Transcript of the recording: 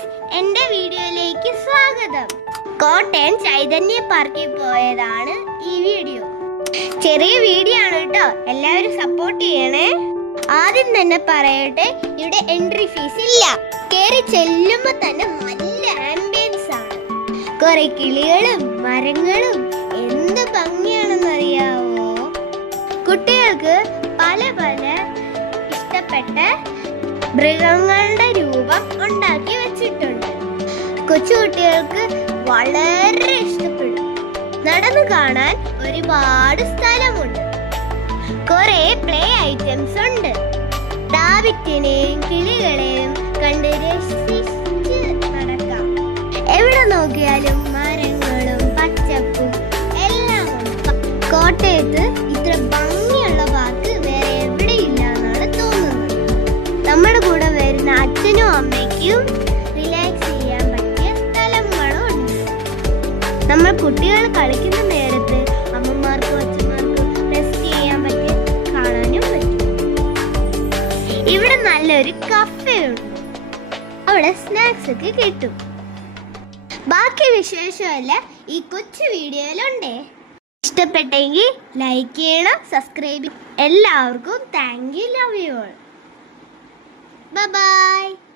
Friends, എൻ്റെ വീഡിയോയിലേക്ക് സ്വാഗതം. കോട്ടയം ചൈതന്യ പാർക്കിൽ പോയതാണ് ഈ വീഡിയോ. ചെറിയ വീഡിയോ ആണ് കേട്ടോ, എല്ലാവരും സപ്പോർട്ട് ചെയ്യണേ. ആദ്യം തന്നെ പറയട്ടെ, ഇവിടെ എൻട്രി ഫീസ് ഇല്ല. കയറി ചെല്ലുമ്പോൾ തന്നെ നല്ല ആംബിയൻസ് ആണ്. കുറെ കിളികളും മരങ്ങളും എന്ത് ഭംഗിയാണെന്നറിയാവോ. കുട്ടികൾക്ക് പല പല ഇഷ്ടപ്പെട്ട മൃഗങ്ങളുടെ രൂപം ഉണ്ടാക്കി വെച്ചിട്ടുണ്ട്. കൊച്ചുകുട്ടികൾക്ക് വളരെ ഇഷ്ടപ്പെടും. നടന്നു കാണാൻ ഒരുപാട് സ്ഥലമുണ്ട്. കുറെ പ്ലേ ഐറ്റംസ് ഉണ്ട്. റാബിറ്റിനെയും കിളികളെയും കണ്ട് രസിച്ച് നടക്കാം. എവിടെ നോക്കിയാലും മരങ്ങളും പച്ചപ്പും എല്ലാം ഉണ്ട്. കോട്ടയത്ത് ഇത്ര ഭംഗിയുള്ള പാർക്ക് വേറെ എവിടെയില്ല എന്നാണ് തോന്നുന്നത്. നമ്മുടെ കൂടെ വരുന്ന അച്ഛനും അമ്മയ്ക്കും റിലാക്സ് ചെയ്യാൻ പറ്റിയ സ്ഥലങ്ങളും ഉണ്ട്. നമ്മൾ കുട്ടികൾ കളിക്കുന്ന നേരത്ത് അമ്മമാർക്കും അച്ഛന്മാർക്കും റെസ്റ്റ് ചെയ്യാൻ പറ്റിയ കാണാനും പറ്റും. ഇവിടെ നല്ലൊരു കഫേ ഉണ്ട്. അവിടെ സ്നാക്സ് ഒക്കെ കിട്ടും. ബാക്കി വിശേഷമല്ല ഈ കൊച്ചു വീഡിയോയിലുണ്ടേ. ഇഷ്ടപ്പെട്ടെങ്കിൽ ലൈക്ക് ചെയ്യണം, സബ്സ്ക്രൈബ്. എല്ലാവർക്കും thank you, love you all. Bye bye.